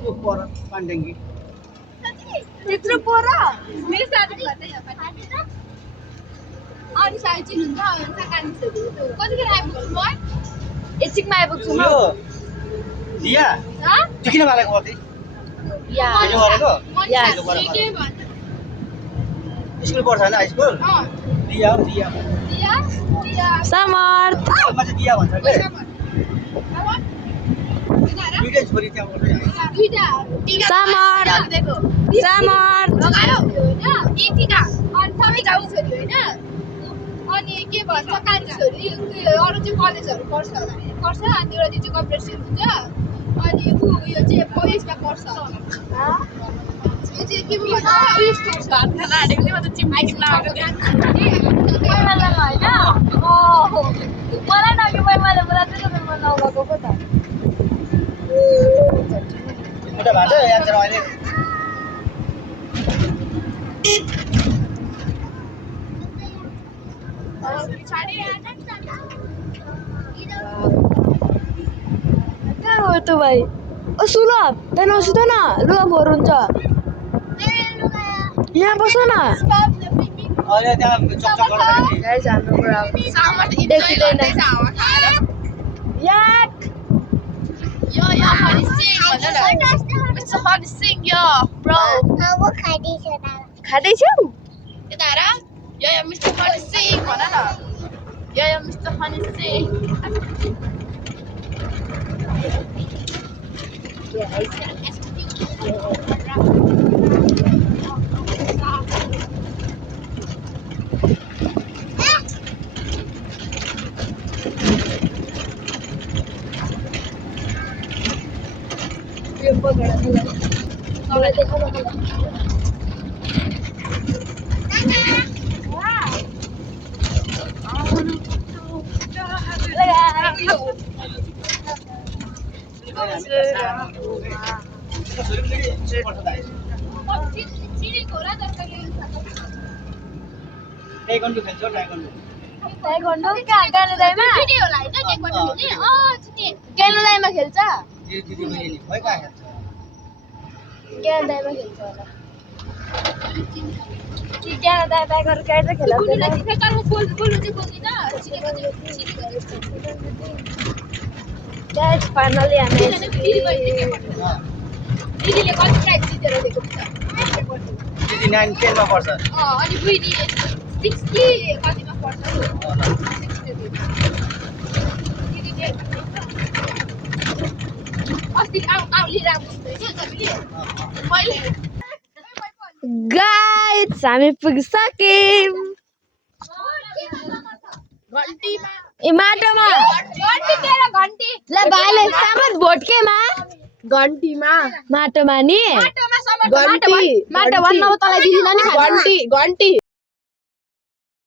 पर पाण्डेङ्गी त्यत्रो पर मेरो साथी भन्दै हो अनि साथी चिन्नुहुन्छ अनि कान्छहरू कतिखेर आइपुग्छु म एकछिनमा आइपुग्छु म दिया त्यो किन मारेको हो या या स्कुल पढ्छ हैन हाई स्कुल दिया हो दिया दिया दिया समर्थ म चाहिँ दिया भन्छ के दुईटा छोरी त्यहाँ पढ्छ दुईटा समर्थ समर्थ लगायो हैन इतिका अनि सबै गाउँ छोरी हैन अनि के भन्छ कान्छी छोरी अरु चाहिँ कलेजहरु पढ्छ अनि एउटा चाहिँ कम्प्युटर हुन्छ अनि यो चाहिँ पोलिसमा पढ्छ यो चाहिँ के भन्छ उयसको भात खाना हालेको थियो म त चिम्माइस लगाएको थिएँ मैमालामा हैन ओहो मलाई नगि मैमाले बोला चाहिँ म नगएको पो त एउटा भाषा याद छ अहिले कहाँ हो त भाइ ओ सुलभ त्यहाँ नसुत न लुगा फोहोर हुन्छ यहाँ बस न अहिले त्यहाँ चकचक गर्छ देखिँदैन याक Yo, honey sing, Mr. Honey sing, yo, bro. खाँदैछौ Kita ada? Yo, Mr. Honey sing, mana na? Yo, Mr. Honey sing. यो पकड मलाई देखा न टाइकोन्डो खेल्छ टाइकोन्डो ताइक्वान्डो कहाँ गानेदाइमा गानेदाइमा खेल्छ दिदी बहिनी भइ कहाँ खेल्छ गानेदाइमा खेल्छ होला कि गानेदाइ ताइक्वान्डो काट्दै खेलाउँदैन गाइस फाइनली हामी दिदीले कति प्राइज जितेर दिएको छ दिदी 9 10 मा पढ्छ अनि बुइनी 60 कतिमा पढ्छ दिदीले अस्ति आउली राम्रो हुँदैछ तपाईँले मैले गाइस हामी पुगिसक्यौँ घन्टीमा ए माटोमा घन्टी तेरो घन्टी ल भाइले सामत भोटकेमा घन्टीमा माटोमा नि माटोमा समर्थ माटो भन्न तँलाई दिदिन नि घन्टी घन्टी